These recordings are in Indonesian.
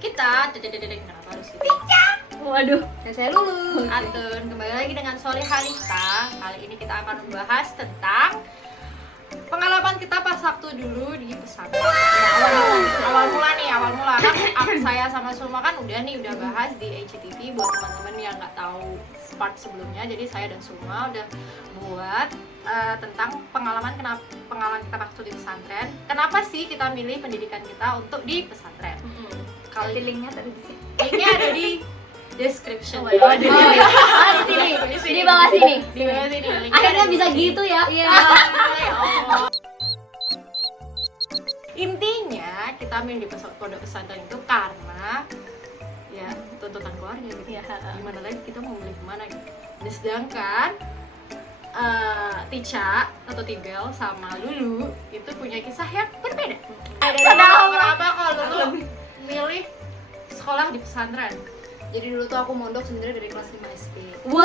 kita. Kenapa harus gitu? Waduh. Dan saya Lulu. Atun, kembali lagi dengan Solihanita. Kali ini kita akan membahas tentang pengalaman kita pas Sabtu dulu di pesantren. Awal mula kan saya sama Sulma kan udah bahas di HTV buat teman-teman yang nggak tahu part sebelumnya. Jadi saya dan Sulma udah buat tentang pengalaman kita waktu di pesantren. Kenapa sih kita milih pendidikan kita untuk di pesantren? Kalau linknya tadi di sini. Linknya ada di description. Di bawah sini. Di bawah sini. Akhirnya bisa gitu ya. Iya. Intinya kita milih di pondok pesantren itu karena ya tuntutan keluarga gitu. Iya. Gimana lagi kita mau milih kemana gitu. Dan sedangkan Tica atau Tibel sama Lulu itu punya kisah yang berbeda. Kenapa kalau Lulu milih sekolah di pesantren? Jadi dulu tuh aku mondok sebenarnya dari kelas 5 SD. Wow.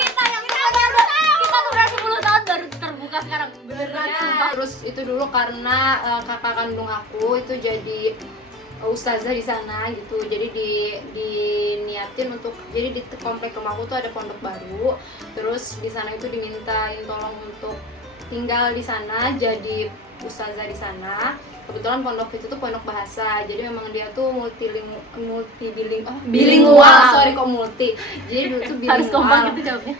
Kita udah 10 tahun baru terbuka sekarang. Beneran. Terus itu dulu karena kakak kandung aku itu jadi ustazah di sana gitu. Jadi diniatin untuk jadi di komplek rumahku tuh ada pondok baru. Terus di sana itu dimintain tolong untuk tinggal di sana jadi ustazah di sana. Kebetulan pondok itu tuh pondok bahasa, jadi memang dia tuh bilingual. Sorry kok multi. Jadi dulu tuh bilingual. Harus kompak gitu jawabnya.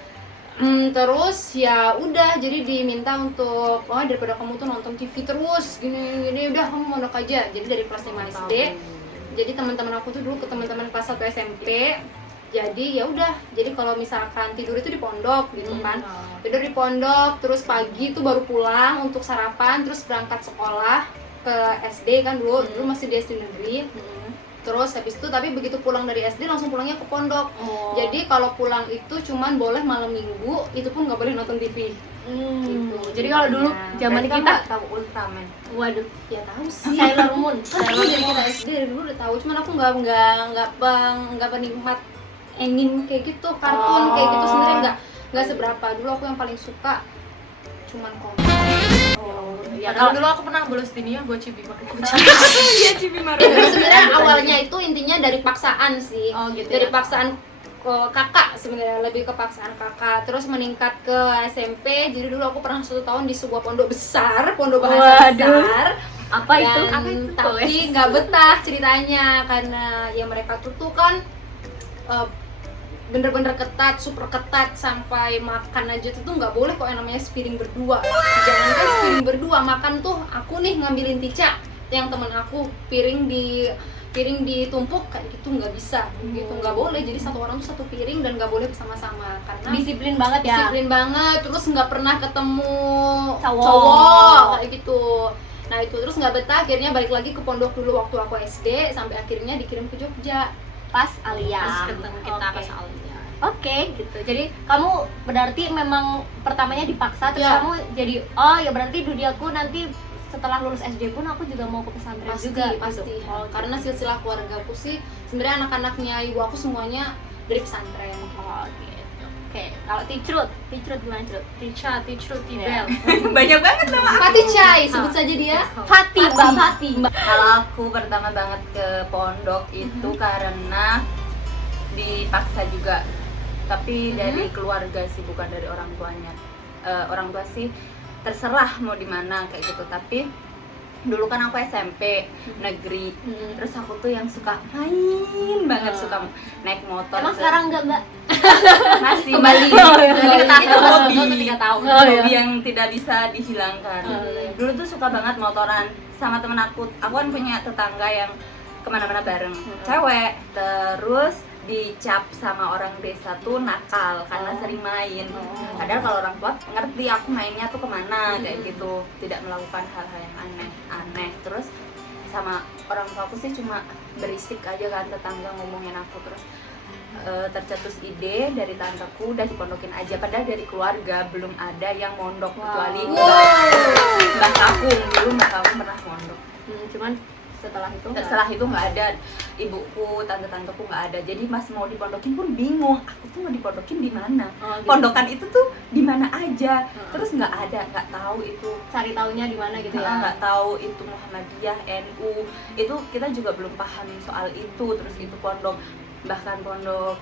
Terus ya udah, jadi diminta untuk daripada kamu tuh nonton TV terus gini udah kamu mondok aja. Jadi dari kelas 5 SD. Jadi teman-teman aku tuh dulu ke teman-teman kelas 1 SMP. Jadi ya udah, jadi kalau misalkan tidur itu di pondok gitu kan. Tidur di pondok, terus pagi tuh baru pulang untuk sarapan, terus berangkat sekolah ke SD kan dulu masih di SD negeri. Terus habis itu tapi begitu pulang dari SD langsung pulangnya ke pondok. Jadi kalau pulang itu cuman boleh malam minggu, itu pun nggak boleh nonton TV. Gitu. Jadi kalau dulu zaman kita nggak tahu Ultraman. waduh, Ya tahu sih. Sailor Moon. Aku dari kita SD dari dulu udah tahu, cuman aku nggak penikmat anime kayak gitu, kartun kayak gitu sebenarnya nggak seberapa. Dulu aku yang paling suka cuman komik. Ya kalau dulu aku pernah bolos dunia buat Cibi pakai kucing. Dia Cibi Maru. Sebenarnya awalnya itu intinya dari paksaan sih. Gitu Dari ya. paksaan ke kakak sebenarnya, lebih ke paksaan kakak. Terus meningkat ke SMP. Jadi dulu aku pernah 1 tahun di sebuah pondok besar, pondok bahasa besar. Apa itu? Tapi nggak betah ceritanya karena ya mereka tuh kan bener-bener ketat, super ketat, sampai makan aja tuh nggak boleh kok yang namanya sepiring berdua. Jangankan sepiring berdua, makan tuh aku nih ngambilin Tica, yang temen aku piring ditumpuk kayak gitu nggak bisa, gitu nggak boleh. Jadi satu orang tuh 1 piring dan nggak boleh bersama-sama karena Disiplin banget ya. disiplin banget. Terus nggak pernah ketemu Cowok. cowok kayak gitu. Nah itu terus nggak betah, akhirnya balik lagi ke pondok dulu waktu aku SD sampai akhirnya dikirim ke Jogja. Pas Alia. Pas ketemu kita Oke. pas Alia. Oke, gitu. Jadi kamu berarti memang pertamanya dipaksa terus Ya. kamu jadi ya berarti duniaku nanti setelah lulus SD pun aku juga mau ke pesantren juga Pasti. gitu. Oh, Karena silsilah keluargaku sih sebenarnya anak-anaknya ibu aku semuanya dari pesantren. oh, gitu. Oke, kalau Ticrut gimana Crut? Tica, Tibel. Banyak banget nama. Fatih Chai, sebut saja dia. Fatih. Kalau aku pertama banget ke pondok itu karena dipaksa juga, tapi dari keluarga sih, bukan dari orang tuanya. Orang tua sih terserah mau di mana kayak gitu, tapi dulu kan aku SMP negeri, terus aku tuh yang suka main banget, suka naik motor. Emang sekarang enggak, Mbak? masih Kembali. itu hobi, 3 tahun. hobi yang tidak bisa dihilangkan. Dulu tuh suka banget motoran sama temen aku kan punya tetangga yang kemana-mana bareng, cewek. Terus dicap sama orang desa tuh nakal karena sering main. Padahal kalau orang tua ngerti aku mainnya tuh kemana kayak gitu, tidak melakukan hal-hal yang aneh. Terus sama orang tua aku sih cuma berisik aja kan, tetangga ngomongin aku. Terus tercetus ide dari tanteku udah dipondokin aja, padahal dari keluarga belum ada yang mondok kecuali Mbah Kakung. Dulu Mbah Kakung pernah mondok. Cuman Setelah itu nggak ada, ibuku, tante-tanteku nggak ada. Jadi pas mau dipondokin pun bingung, aku tuh mau dipondokin di mana? Oh, gitu. Pondokan itu tuh di mana aja? Terus nggak ada, nggak tahu itu. Cari taunya di mana gitu ya. Nggak tahu itu Muhammadiyah, NU, itu kita juga belum paham soal itu. Terus itu pondok, bahkan pondok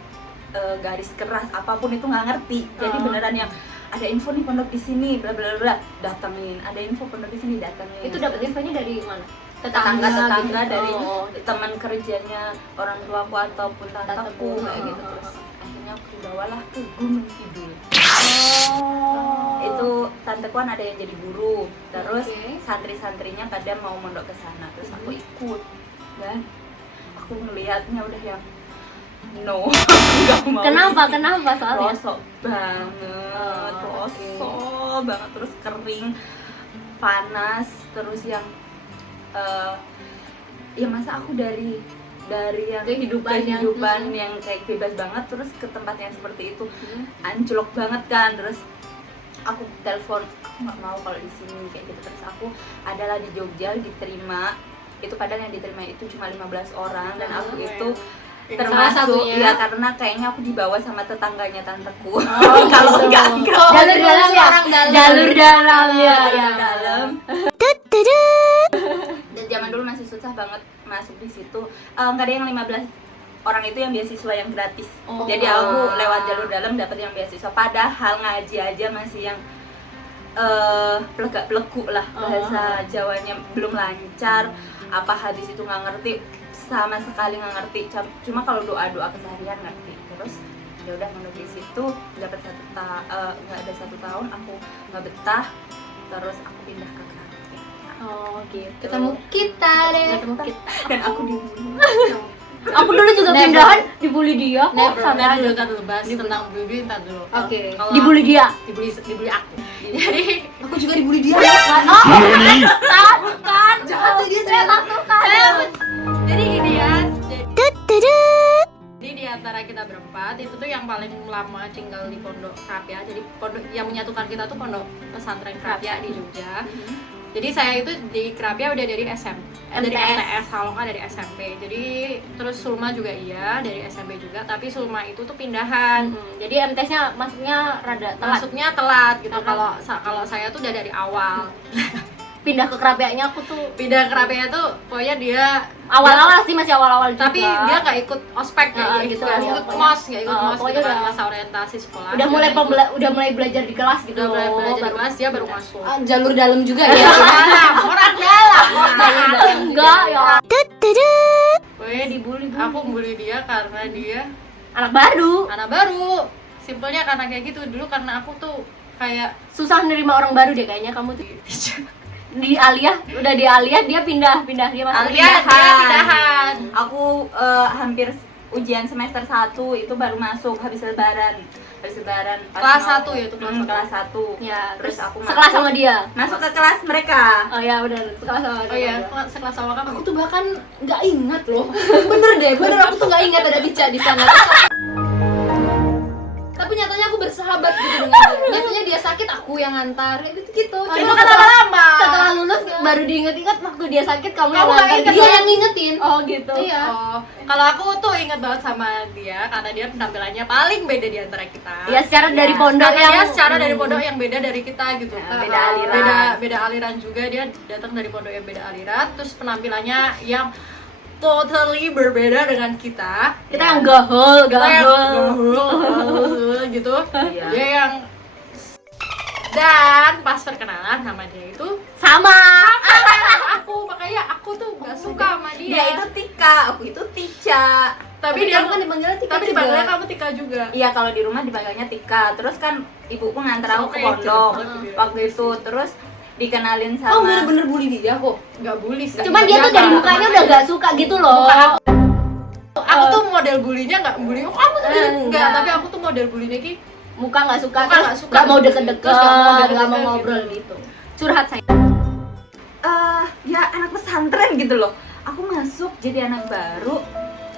garis keras apapun itu nggak ngerti. Jadi beneran yang ada info nih pondok di sini, bla bla bla, datengin. Ada info pondok di sini, datengin. Itu dapat infonya dari mana? Tetangga gitu. dari Oh. teman kerjanya orang tuaku ataupun tanteku kayak gitu. Terus akhirnya aku dibawalah ke Gunung Kidul. Itu tanteku kan ada yang jadi guru, terus santri-santrinya pada mau mondok ke sana, terus aku ikut dan aku ngelihatnya udah yang no, nggak mau. Kenapa soalnya? Rosok banget, rosok banget, terus kering, panas, terus yang ya masa aku dari yang Kehidupan yang kayak bebas banget terus ke tempat yang seperti itu anjlok banget kan. Terus aku telepon, aku nggak mau kalau di sini kayak gitu. Terus aku adalah di Jogja diterima, itu padahal yang diterima itu cuma 15 orang dan aku itu termasuk ya karena kayaknya aku dibawa sama tetangganya tanteku. Kalau enggak Jalur dalam ya. Jalur dalam ya. Dalam. Dan zaman dulu masih susah banget masuk di situ. Nggak ada yang 15 orang itu yang beasiswa yang gratis. Jadi aku lewat jalur dalam dapat yang beasiswa. Padahal ngaji aja masih yang pelegak-peleku lah, bahasa Jawanya belum lancar, apa hadis itu nggak ngerti, sama sekali nggak ngerti. Cuma kalau doa-doa keseharian ngerti. Terus ya udah mondok di situ dapat nggak ada 1 tahun aku nggak betah. Terus aku pindah ke Krapi. Oh gitu. Ketemu kita deh. Dan aku dibully. Aku dulu juga pindahan dibully dia. Ntar dulu bahas tentang bully ntar dulu. Oke. Kalau Dibully dia. dibully aku. Jadi Aku juga dibully dia. Bukan. Jahat dia ternyata. jadi gini ya. Jadi di antara kita berempat itu tuh yang paling lama tinggal di Pondok Krapia. Jadi pondok yang menyatukan kita tuh Pondok Pesantren Krapia di Jogja. Jadi saya itu di Krapia udah dari dari MTS, kalau nggak dari SMP. Jadi terus Sulma juga iya dari SMP juga, tapi Sulma itu tuh pindahan. Jadi MTS-nya masuknya rada telat. Masuknya telat gitu. Kalau saya tuh udah dari awal. Pindah ke Krapianya aku tuh Pindah ke Krapia tuh pokoknya dia awal-awal sih, masih awal-awal juga. tapi dia nggak ikut ospek kayak gitu, nggak ikut mos, nggak ikut mos pokoknya gitu kan, udah- masa orientasi sekolah. udah mulai Dia ikut. udah mulai belajar di kelas gitu. Udah mulai belajar di Baru- kelas dia baru masuk. Jalur dalam juga ya. Orang dalam. Enggak ya. Pokoknya aku bully dia karena dia Anak baru. anak baru. Simpelnya karena kayak gitu. Dulu karena aku tuh kayak Susah nerima orang baru deh kayaknya kamu tuh. Di Aliyah, udah di Aliyah dia pindah dia masuk dia pindahan. Aku hampir ujian semester 1 itu baru masuk habis lebaran pas Kelas mau- 1 ya itu, kelas 1. kelas 1. Ya, Terus aku sekelas sama dia. masuk ke kelas mereka. Oh ya udah, sekelas sama dia. Oh iya, sekelas sama kamu. Aku tuh bahkan nggak ingat loh. Bener aku tuh nggak ingat ada Ica di sana. Tapi nyatanya aku bersahabat gitu dengan dia. Nyatanya dia sakit, aku yang ngantar. Gitu. Cuma kan lama-lama. Setelah lulus baru diinget-inget waktu dia sakit kamu yang Kamu nggak ngantar inget dia. Dia yang ngingetin. Oh gitu. Iya. Oh, kalau aku tuh inget banget sama dia karena dia penampilannya paling beda di antara kita. Ya secara dari Ya, pondok Karena yang dia secara dari pondok yang beda dari kita gitu. Beda aliran. Beda aliran juga, dia datang dari pondok yang beda aliran, terus penampilannya yang totally berbeda dengan kita. kita yang gahul Kita yang gahul. gitu. Iya. Dia yang dan pas perkenalan sama dia itu Sama. makanya aku tuh gak suka sama Dia dia. itu Tika, aku itu Tica. Tapi dia kan dipanggilnya Tika tapi juga. dipanggilnya kamu Tika juga. Iya, kalau di rumah dipanggilnya Tika. Terus kan ibuku nganter aku ke Oke, pondok gitu. waktu itu. Terus dikenalin sama Oh bener-bener bully dia kok. Gak bully sih. Cuman dia tuh dari mukanya udah gak suka gitu loh. Aku tuh model bulinya gak bully. Oh, kamu tuh Enggak. enggak, tapi aku tuh model bulinya ki Muka gak suka, Muka terus nggak suka. gak mau deket-deket, Terus nggak mau deket-deket gak mau gitu. ngobrol gitu. Curhat saya. ya anak pesantren gitu loh. Aku masuk jadi anak baru.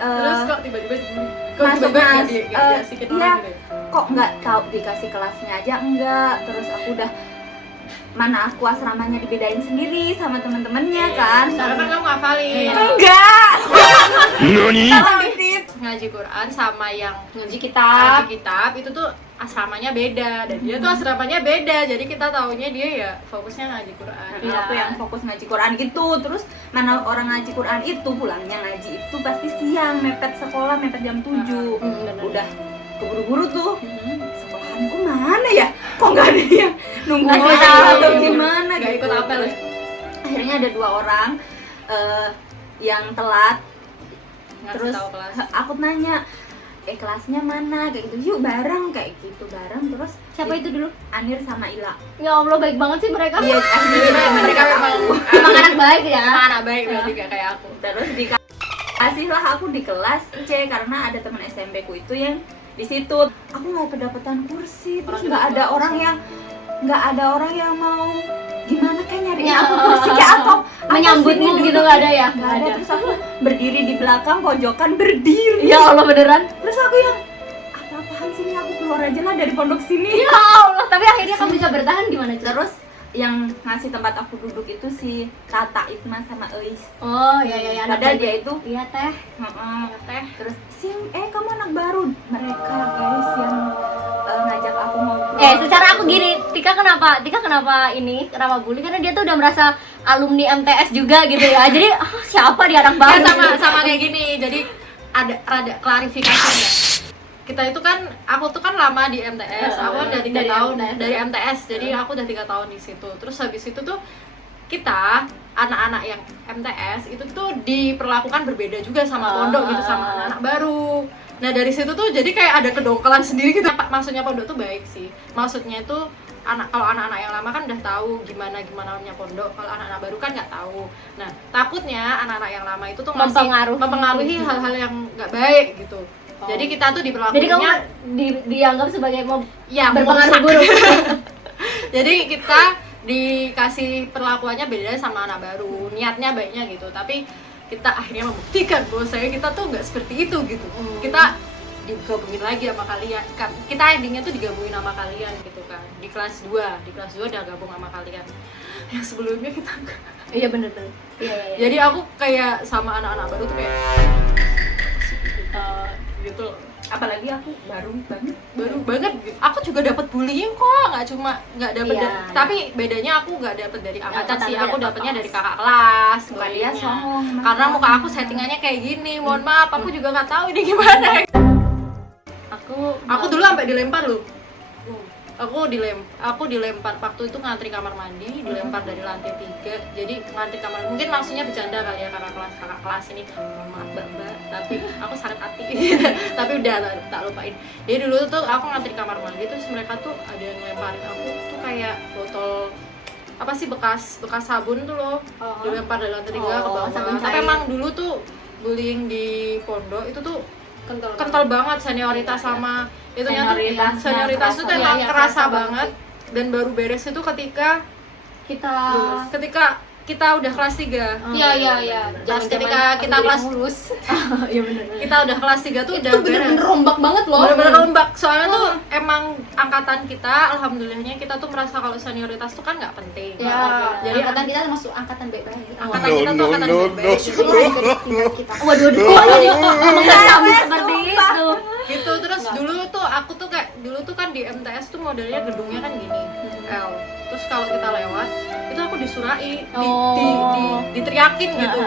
terus kok tiba-tiba dibully. Kok masuk tiba-tiba mas, diasikin iya, orang gitu ya? kok nggak tahu dikasih kelasnya aja enggak. Terus aku udah mana aku asramanya dibedain sendiri sama teman-temannya kan. Soalnya kan kamu ngafalin. Enggak. Ngaji Quran sama yang Ngaji kitab. ngaji kitab itu tuh asramanya beda dan dia tuh asramanya beda, jadi kita taunya dia ya fokusnya ngaji Quran. Nah, aku yang fokus ngaji Quran gitu. Terus mana orang ngaji Quran itu pulangnya ngaji itu pasti siang, mepet sekolah, mepet jam 7. Udah keburu-buru tuh. Sekolahanku mana ya? Kok nggak ada yang nunggu Ngasih saya tahu. atau gimana Nggak gitu. ikut apel ya? Akhirnya ada 2 orang yang telat. Ngasih Terus tahu kelas. aku nanya, kelasnya mana? Kayak gitu, yuk bareng kayak gitu, bareng. Terus Siapa itu dulu? Anir sama Ila. Ya Allah, baik banget sih mereka. Iya, akhirnya mereka memang Emang anak baik ya. Emang anak baik berarti gak kayak aku. terus dikasihlah aku di kelas C karena ada teman SMP ku itu yang di situ. Aku nggak kedapatan kursi, terus Orang nggak juga ada kosong. orang yang mau gimana kayak nyariin Ya. aku kursi kayak apa Menyambutmu sih ini gitu duduk? nggak ada ya? Nggak ada. Terus aku berdiri di belakang pojokan berdiri. Ya Allah, beneran. Terus aku yang apa-apaan sih ini, aku keluar aja lah dari pondok sini. Ya Allah, tapi akhirnya kamu bisa bertahan gimana, Cak? Terus yang ngasih tempat aku duduk itu si Tata Itma sama Eis. Oh, ya anak Padahal baik. dia itu Iya, Teh. teh. Terus kamu anak baru. Mereka guys yang ngajak aku ngobrol. Secara aku gini, Tika kenapa bully? Karena dia tuh udah merasa alumni MTS juga gitu ya. Jadi siapa dia anak baru? Ya sama kayak gini. Jadi ada rada klarifikasinya. Kita itu kan, aku tuh kan lama di MTS. Aku kan udah 3 dari tahun MTS. dari MTS. Jadi aku udah 3 tahun di situ. Terus habis itu tuh kita anak-anak yang MTS itu tuh diperlakukan berbeda juga sama pondok gitu, sama anak-anak baru. Nah dari situ tuh jadi kayak ada kedongkelan sendiri gitu. Maksudnya pondok tuh baik sih. Maksudnya itu kalau anak-anak yang lama kan udah tahu gimana pondok. Kalau anak-anak baru kan nggak tahu. Nah takutnya anak-anak yang lama itu tuh masih mempengaruhi hal-hal yang nggak baik gitu. Jadi kita tuh Jadi kamu diperlakukannya dianggap sebagai ya berpengaruh merusak. buruk. Jadi kita dikasih perlakuannya beda sama anak baru, niatnya baiknya gitu, tapi kita akhirnya membuktikan bahwa kita tuh nggak seperti itu gitu. Kita digabungin lagi sama kalian, kita endingnya tuh digabungin sama kalian gitu kan, di kelas 2 udah gabung sama kalian. Yang sebelumnya kita enggak. Iya bener. Iya. Jadi aku kayak sama anak-anak baru tuh kayak gitu loh. Apalagi aku baru banget gitu. Aku juga dapat bullying kok, nggak dapat Iya. tapi bedanya aku nggak dapat dari angkatan sih, Angkatan aku beda dapatnya kelas. dari kakak kelas. bukan dia bullyingnya. songong. Karena muka aku settingannya kayak gini, mohon maaf, aku juga nggak tahu ini gimana. Aku dulu sampai dilempar loh. Aku dilempar waktu itu ngantri kamar mandi, dilempar dari lantai 3. Jadi ngantri kamar, mungkin maksudnya bercanda kali ya kakak kelas ini. Maaf mbak, tapi aku sakit hati. Tapi udah tak lupain. Jadi dulu tuh aku ngantri kamar mandi, terus mereka tuh ada yang ngelemparin aku tuh kayak botol apa sih bekas sabun tuh loh, dilempar dari lantai 3 ke bawah. sabun Tapi cair. emang dulu tuh bullying di pondok itu tuh kental banget, senioritas sama itunya tuh senioritas itu tuh emang Iya, kerasa kerasa banget. Dan baru beres itu ketika kita kita udah kelas 3. Iya. Pas ketika kita kelas lulus. Iya bener. kita udah kelas 3 tuh udah Itu bener-bener beres. rombak banget loh. Bener-bener rombak. Soalnya tuh emang angkatan kita, alhamdulillahnya kita tuh merasa kalau senioritas tuh kan nggak penting. Ya, Jadi angkatan kita termasuk angkatan baik-baik. angkatan kita tuh angkatan baik-baik. Waduh, sama seperti itu. Gitu. Terus dulu tuh aku tuh kayak dulu tuh kan di MTS tuh modelnya gedungnya kan gini L. Terus kalau kita lewat itu aku disurai diteriakin gitu.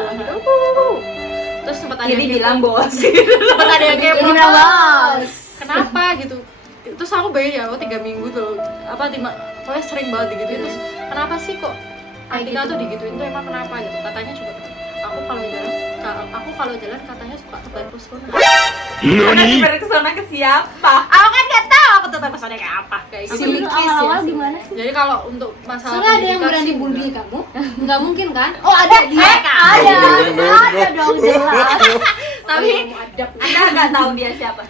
Terus sempat ada Kiri yang bilang bos. sempat ada yang kayak Ini bos. kenapa gitu. Terus aku bayar ya 3 minggu tuh pokoknya sering banget digituin. Terus kenapa sih kok Atika tuh digituin tuh emang kenapa gitu. Katanya juga aku kalau jalan katanya suka tebar pesona. Karena kesana ke siapa? Aku kan nggak tahu aku tebar pesona kayak apa kayak Aku gitu. dulu awal-awal gimana sih? Jadi kalau untuk masalah Soalnya ada yang pendidikan berani sih bully enggak. kamu? Nggak mungkin kan? Oh ada dia. Ada dong jelas. Tapi adab. Anda nggak tahu dia siapa.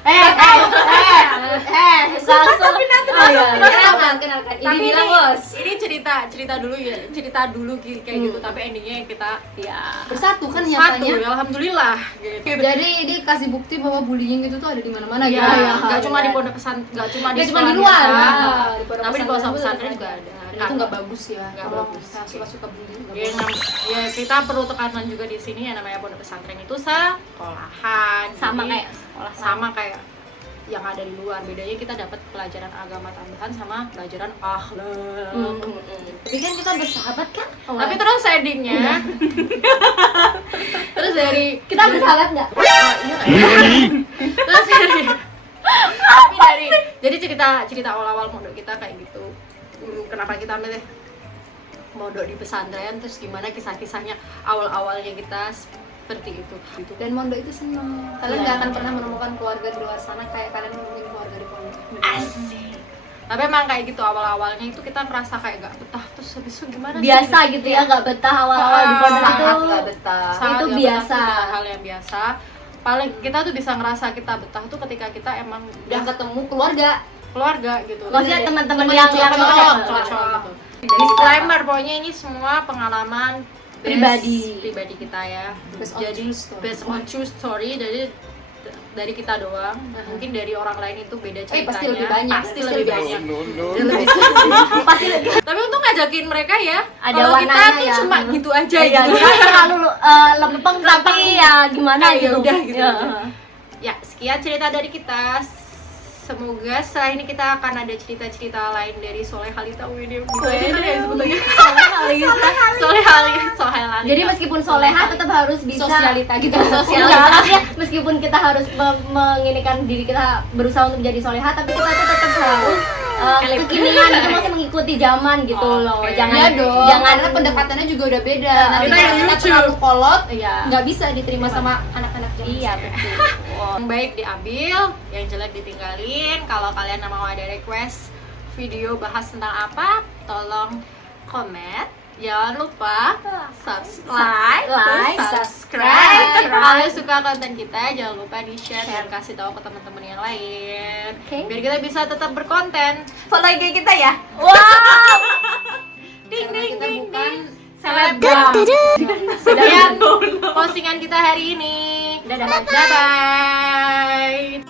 Langsung. Oh, iya. Kenalkan. Ini Tapi bilang bos. ini cerita dulu ya, cerita dulu kayak gitu, tapi endingnya kita Ya. Bersatu kan satu, nyatanya. alhamdulillah gitu. Jadi ini kasih bukti bahwa bullying itu tuh ada di mana-mana Ya, gitu. nggak cuma di pondok pesantren, nggak cuma di Nggak cuma sekolah di luar, biasa, di pondok tapi di pesantren pesantren juga juga ada. ada. Dan itu nggak bagus ya. Nggak Kalau bagus. kita suka-suka bullying. nggak Ya, bagus. ya kita perlu tekanan juga di sini ya, namanya pondok pesantren itu sekolahan. Sama Jadi, kayak sekolah sama kayak yang ada di luar. Bedanya kita dapat pelajaran agama tambahan sama pelajaran akhlak. Tapi kan kita bersahabat kan? Tapi terus endingnya terus dari kita bersahabat nggak? terus jadi cerita awal-awal mondok kita kayak gitu. Kenapa kita milih mondok di pesantren, terus gimana kisah-kisahnya awal-awalnya kita seperti itu gitu. Dan mondok itu seneng. Kalian Iya. nggak akan pernah menemukan keluarga di luar sana kayak kalian menemukan keluarga di pondok. Asik. Tapi emang kayak gitu awal-awalnya itu kita ngerasa kayak gak betah, terus habis itu gimana sih? Biasa gitu ya, nggak betah awal-awal di pondok Sangat itu. nggak betah. Sangat itu gak biasa. betah, udah hal yang biasa. Paling kita tuh bisa ngerasa kita betah tuh ketika kita emang Udah ketemu keluarga. keluarga gitu. Maksudnya Bener deh. teman-teman Temen yang cocok gitu. Disclaimer, pokoknya ini semua pengalaman pribadi kita ya. Based on Jadi true story. based on true story, jadi dari kita doang. Mungkin dari orang lain itu beda ceritanya. Pasti lebih banyak. Pasti lebih banyak. Dan lebih Pasti lebih. Tapi untung ngajakin mereka ya. Ada Kalau kita warnanya tuh ya. cuma gitu aja Iya, gitu. kita terlalu lempeng tapi ya gimana Ya gitu. udah gitu Ya. aja. Ya, sekian cerita dari kita. Semoga setelah ini kita akan ada cerita-cerita lain dari Soleh Halita Widya. Gitu aja kan ya sebutannya. Soleh Halita. Jadi meskipun soleha tetap harus bisa sosialita gitu. Enggak, maksudnya meskipun kita harus menginikan diri kita berusaha untuk menjadi soleha, tapi kita tuh tetap harus kekinian gitu, maksudnya mengikuti zaman gitu loh. Oke. Jangan Iya dong. jangan Karena pendekatannya juga udah beda. Nanti kita kalau yang kita lucu. terlalu kolot, Iya. nggak bisa diterima sama anak-anak zaman Iya, sekarang. betul. Yang baik diambil, yang jelek ditinggalin. Kalau kalian mau ada request video bahas tentang apa, tolong komen. Jangan lupa subscribe, Like, subscribe. Kalau suka konten kita, jangan lupa di share dan kasih tahu ke teman-teman yang lain. Oke. Biar kita bisa tetap berkonten. Follow IG kita ya. Karena kita bukan Selebgram. Sekian postingan kita hari ini. Dadah. Bye bye.